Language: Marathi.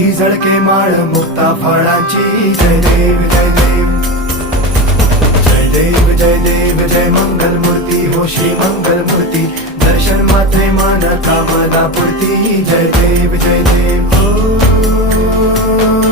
ही झळके माळ मुक्ता फळाची. जय देव जय देव जय देव जय देव जय मंगल मूर्ती हो श्री मंगल मूर्ती. दर्शन मात्रे मन कामना पूर्ती. जय देव जय देव.